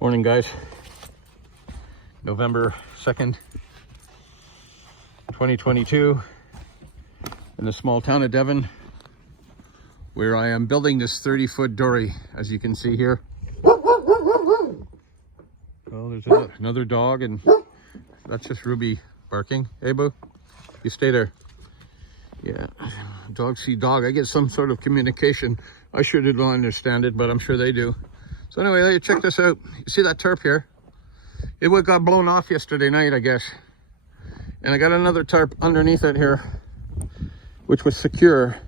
Morning, guys. November 2nd, 2022, in the small town of Devon, where I am building this 30-foot dory, as you can see here. Oh, there's another dog, and that's just Ruby barking. Hey, boo, you stay there. Yeah, dog see dog. I get some sort of communication. I sure don't understand it, but I'm sure they do. So anyway, let you check this out. You see that tarp here? It got blown off yesterday night, I guess. And I got another tarp underneath it here, which was secure,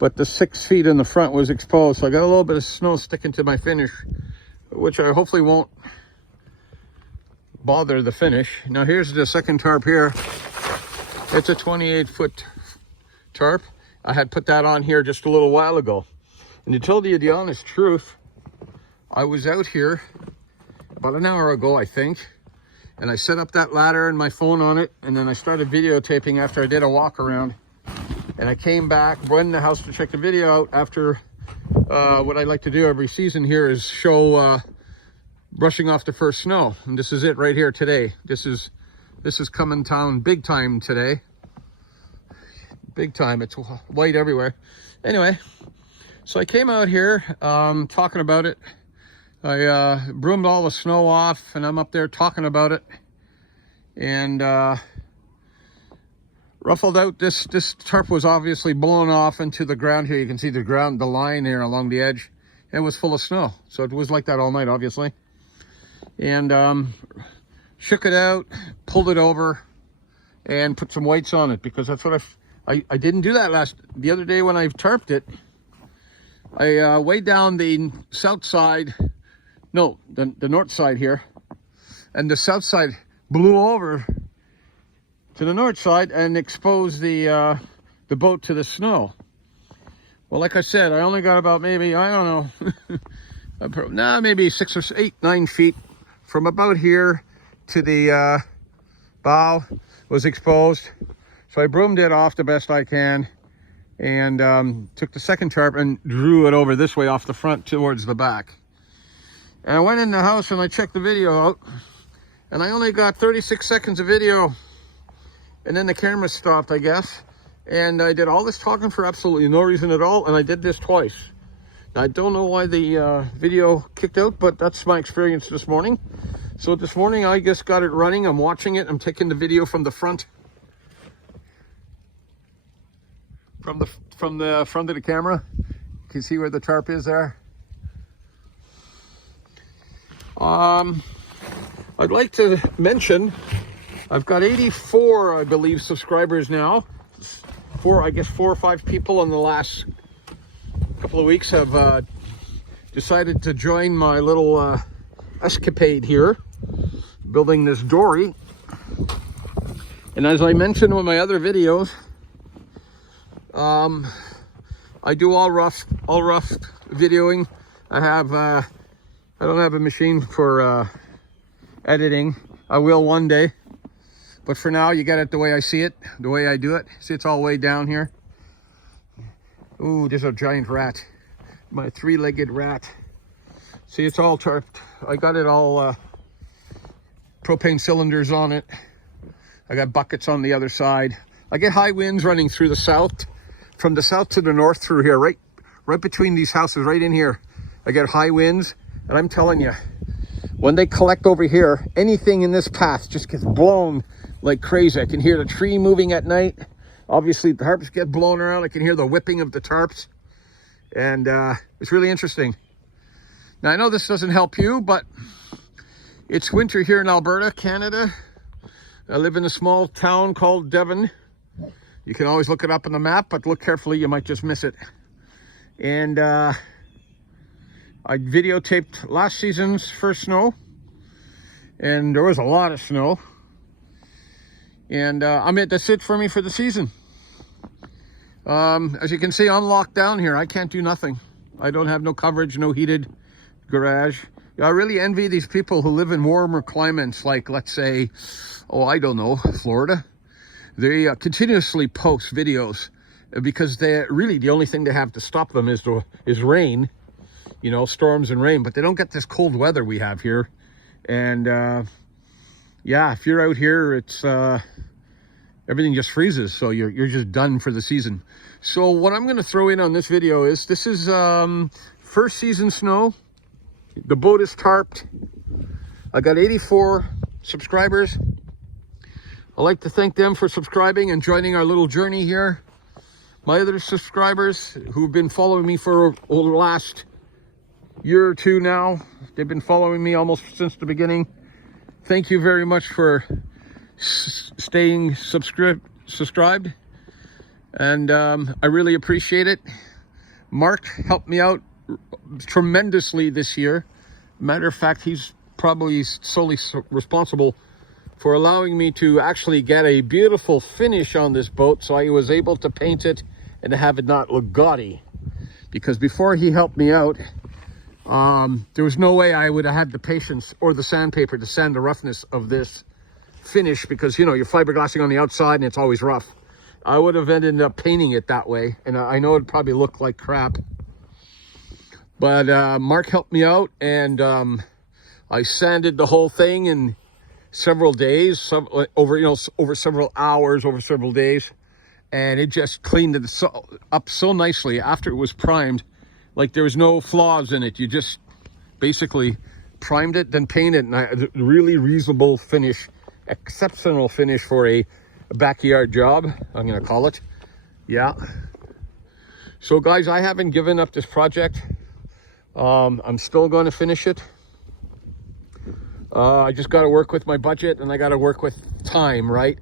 but the 6 feet in the front was exposed. So I got a little bit of snow sticking to my finish, which I hopefully won't bother the finish. Now here's the second tarp here. It's a 28-foot tarp. I had put that on here just a little while ago. And to tell you the honest truth, I was out here about an hour ago, I think, and I set up that ladder and my phone on it, and then I started videotaping after I did a walk around. And I came back, went in the house to check the video out after what I like to do every season here is show brushing off the first snow. And this is it right here today. This is coming town big time today. Big time. It's white everywhere. Anyway, so I came out here talking about it. I broomed all the snow off, and I'm up there talking about it, and ruffled out. This tarp was obviously blown off into the ground here. You can see the line here along the edge. It was full of snow, so it was like that all night, obviously. And shook it out, pulled it over, and put some weights on it, because that's what I didn't do that the other day when I tarped it. I weighed down the south side. No, the north side here, and the south side blew over to the north side and exposed the boat to the snow. Well, like I said, I only got about maybe, I don't know, maybe 6 or 8, 9 feet from about here to the bow was exposed. So I broomed it off the best I can, and took the second tarp and drew it over this way off the front towards the back. And I went in the house and I checked the video out, and I only got 36 seconds of video, and then the camera stopped, I guess. And I did all this talking for absolutely no reason at all, and I did this twice. Now, I don't know why the video kicked out, but that's my experience this morning. So this morning I just got it running. I'm watching it. I'm taking the video from the front, from the front of the camera. You can see where the tarp is there. I'd like to mention I've got 84, I believe, subscribers now. I guess 4 or 5 people in the last couple of weeks have decided to join my little escapade here, building this dory. And as I mentioned with my other videos, I do all rough videoing. I don't have a machine for editing. I will one day, but for now you get it the way I see it, the way I do it. See, it's all way down here. Ooh, there's a giant rat, my 3-legged rat. See, it's all tarped. I got it all propane cylinders on it. I got buckets on the other side. I get high winds running through the south, from the south to the north through here, right between these houses, right in here. I get high winds. And I'm telling you, when they collect over here, anything in this path just gets blown like crazy. I can hear the tree moving at night. Obviously, the tarps get blown around. I can hear the whipping of the tarps. And it's really interesting. Now, I know this doesn't help you, but it's winter here in Alberta, Canada. I live in a small town called Devon. You can always look it up on the map, but look carefully, you might just miss it. And I videotaped last season's first snow, and there was a lot of snow. And that's it for me for the season. As you can see, I'm locked down here. I can't do nothing. I don't have no coverage, no heated garage. I really envy these people who live in warmer climates, like, let's say, I don't know, Florida. They continuously post videos because really the only thing they have to stop them is rain. you know, storms and rain, but they don't get this cold weather we have here. And yeah, if you're out here, it's everything just freezes, so you're just done for the season. So what I'm going to throw in on this video is, this is first season snow. The boat is tarped. I got 84 subscribers. I'd like to thank them for subscribing and joining our little journey here. My other subscribers who've been following me for the last year or two now, they've been following me almost since the beginning. Thank you very much for staying subscribed. And I really appreciate it. Mark helped me out tremendously this year. Matter of fact, he's probably solely responsible for allowing me to actually get a beautiful finish on this boat, so I was able to paint it and have it not look gaudy. Because before he helped me out, there was no way I would have had the patience or the sandpaper to sand the roughness of this finish, because, you know, you're fiberglassing on the outside and it's always rough. I would have ended up painting it that way, and I know it'd probably look like crap. But Mark helped me out, and I sanded the whole thing in several days, over several hours, over several days, and it just cleaned it up so nicely after it was primed. Like, there was no flaws in it. You just basically primed it, then painted, and a really reasonable finish, exceptional finish for a backyard job, I'm gonna call it. Yeah. So guys, I haven't given up this project. I'm still going to finish it. I just got to work with my budget, and I got to work with time, right?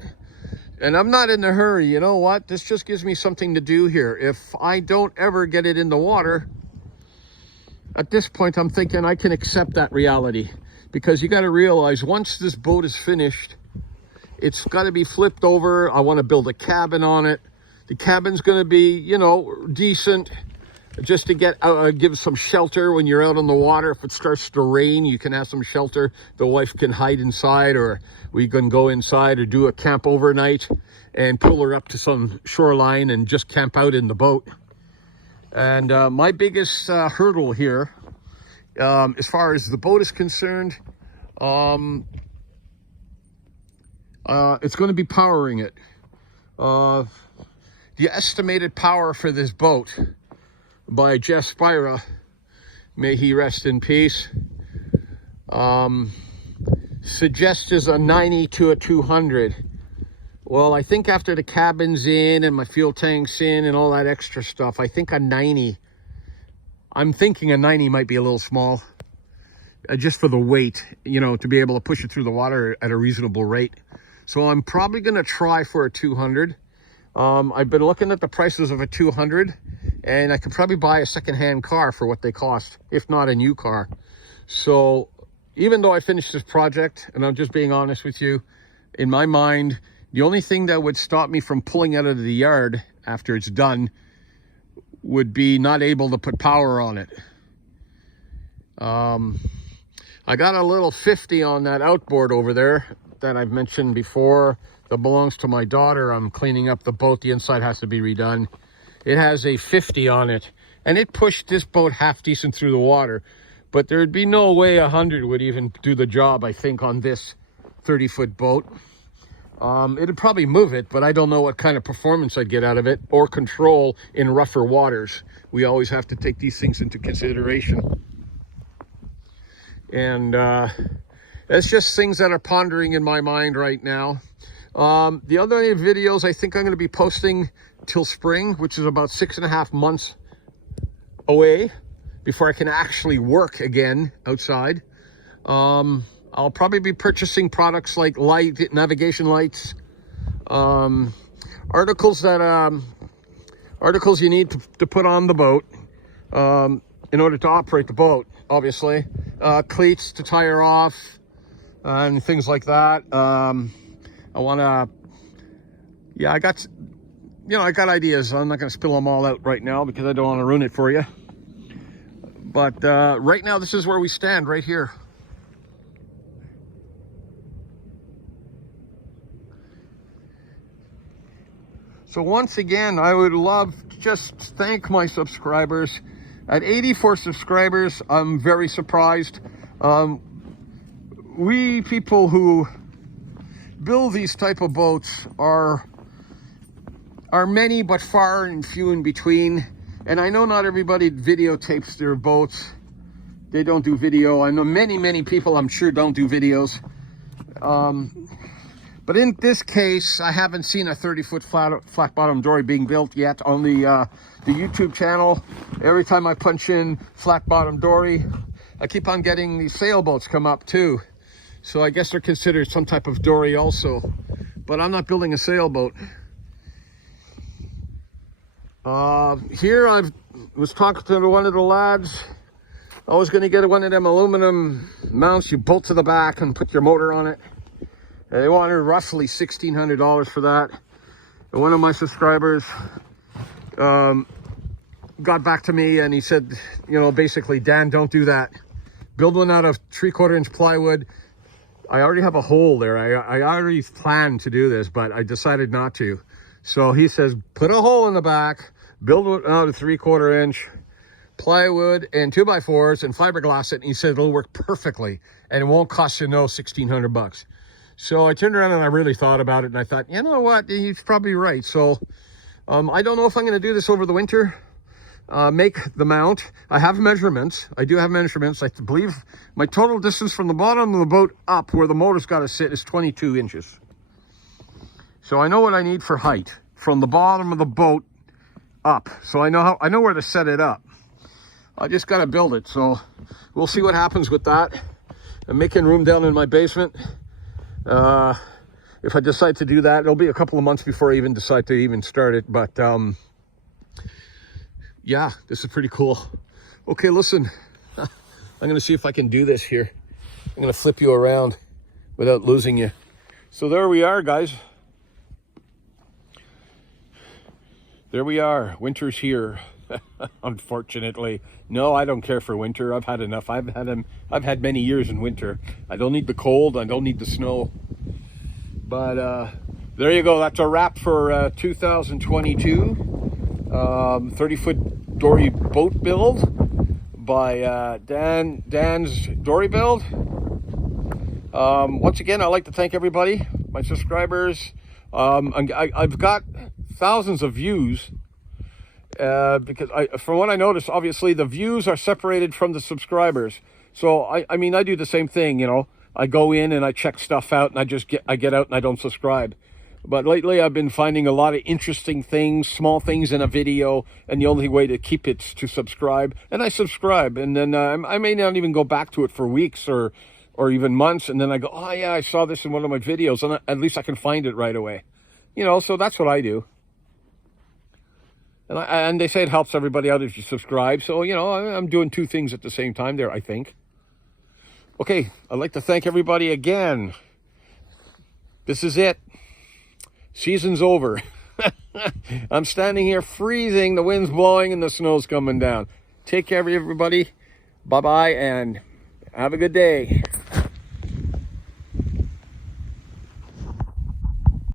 And I'm not in a hurry. You know what? This just gives me something to do here. If I don't ever get it in the water, at this point, I'm thinking I can accept that reality. Because you got to realize, once this boat is finished, it's got to be flipped over. I want to build a cabin on it. The cabin's going to be, you know, decent, just to get give some shelter when you're out on the water. If it starts to rain, you can have some shelter. The wife can hide inside, or we can go inside or do a camp overnight and pull her up to some shoreline and just camp out in the boat. And my biggest hurdle here, as far as the boat is concerned, it's going to be powering it. The estimated power for this boat by Jeff Spira, may he rest in peace, suggests is a 90 to a 200. Well, I think after the cabin's in and my fuel tank's in and all that extra stuff, I think a 90. I'm thinking a 90 might be a little small, just for the weight, you know, to be able to push it through the water at a reasonable rate. So I'm probably going to try for a 200. I've been looking at the prices of a 200, and I could probably buy a secondhand car for what they cost, if not a new car. So even though I finished this project, and I'm just being honest with you, in my mind, the only thing that would stop me from pulling out of the yard after it's done would be not able to put power on it. I got a little 50 on that outboard over there that I've mentioned before that belongs to my daughter. I'm cleaning up the boat. The inside has to be redone. It has a 50 on it, and it pushed this boat half decent through the water, but there'd be no way 100 would even do the job, I think, on this 30-foot boat. It'd probably move it, but I don't know what kind of performance I'd get out of it, or control in rougher waters. We always have to take these things into consideration. And that's just things that are pondering in my mind right now. The other videos I think I'm going to be posting till spring, which is about 6.5 months away before I can actually work again outside. I'll probably be purchasing products like navigation lights, articles you need to put on the boat in order to operate the boat, obviously, cleats to tie her off, and things like that. I got ideas. I'm not going to spill them all out right now because I don't want to ruin it for you. But right now, this is where we stand, right here. So once again, I would love to just thank my subscribers. At 84 subscribers, I'm very surprised. we people who build these type of boats are many but far and few in between. And I know not everybody videotapes their boats. They don't do video. I know many people, I'm sure, don't do videos. But in this case, I haven't seen a 30-foot flat bottom dory being built yet on the YouTube channel. Every time I punch in flat bottom dory, I keep on getting these sailboats come up too. So I guess they're considered some type of dory also. But I'm not building a sailboat. Here I was talking to one of the lads. I was going to get one of them aluminum mounts you bolt to the back and put your motor on it. And they wanted roughly $1,600 for that. And one of my subscribers got back to me and he said, you know, basically, Dan, don't do that. Build one out of 3/4 inch plywood. I already have a hole there. I already planned to do this, but I decided not to. So he says, put a hole in the back, build one out of 3/4 inch plywood and 2x4s and fiberglass it. And he said it'll work perfectly and it won't cost you no $1,600. So I turned around and I really thought about it and I thought, you know what, he's probably right. So I don't know if I'm going to do this over the winter. Make the mount. I have measurements. I do have measurements. I believe my total distance from the bottom of the boat up where the motor's got to sit is 22 inches. So I know what I need for height from the bottom of the boat up. So I know where to set it up. I just got to build it. So we'll see what happens with that. I'm making room down in my basement. If I decide to do that, it'll be a couple of months before I even decide to even start it. But yeah, this is pretty cool. Okay, listen, I'm going to see if I can do this here. I'm going to flip you around without losing you. So there we are, guys. There we are. Winter's here. Unfortunately. No, I don't care for winter. I've had enough. I've had many years in winter. I don't need the cold. I don't need the snow. But there you go. That's a wrap for 2022. 30-foot dory boat build by Dan's Dory Build. Once again, I'd like to thank everybody, my subscribers. I've got thousands of views because from what I noticed, obviously the views are separated from the subscribers. So I mean, I do the same thing, you know. I go in and I check stuff out and I get out and I don't subscribe. But lately I've been finding a lot of interesting things, small things in a video, and the only way to keep it is to subscribe. And I subscribe, and then I may not even go back to it for weeks or even months, and then I go, oh yeah, I saw this in one of my videos, and at least I can find it right away. You know, so that's what I do. And they say it helps everybody out if you subscribe. So, you know, I'm doing two things at the same time there, I think. Okay, I'd like to thank everybody again. This is it. Season's over. I'm standing here freezing, the wind's blowing, and the snow's coming down. Take care, everybody. Bye-bye, and have a good day.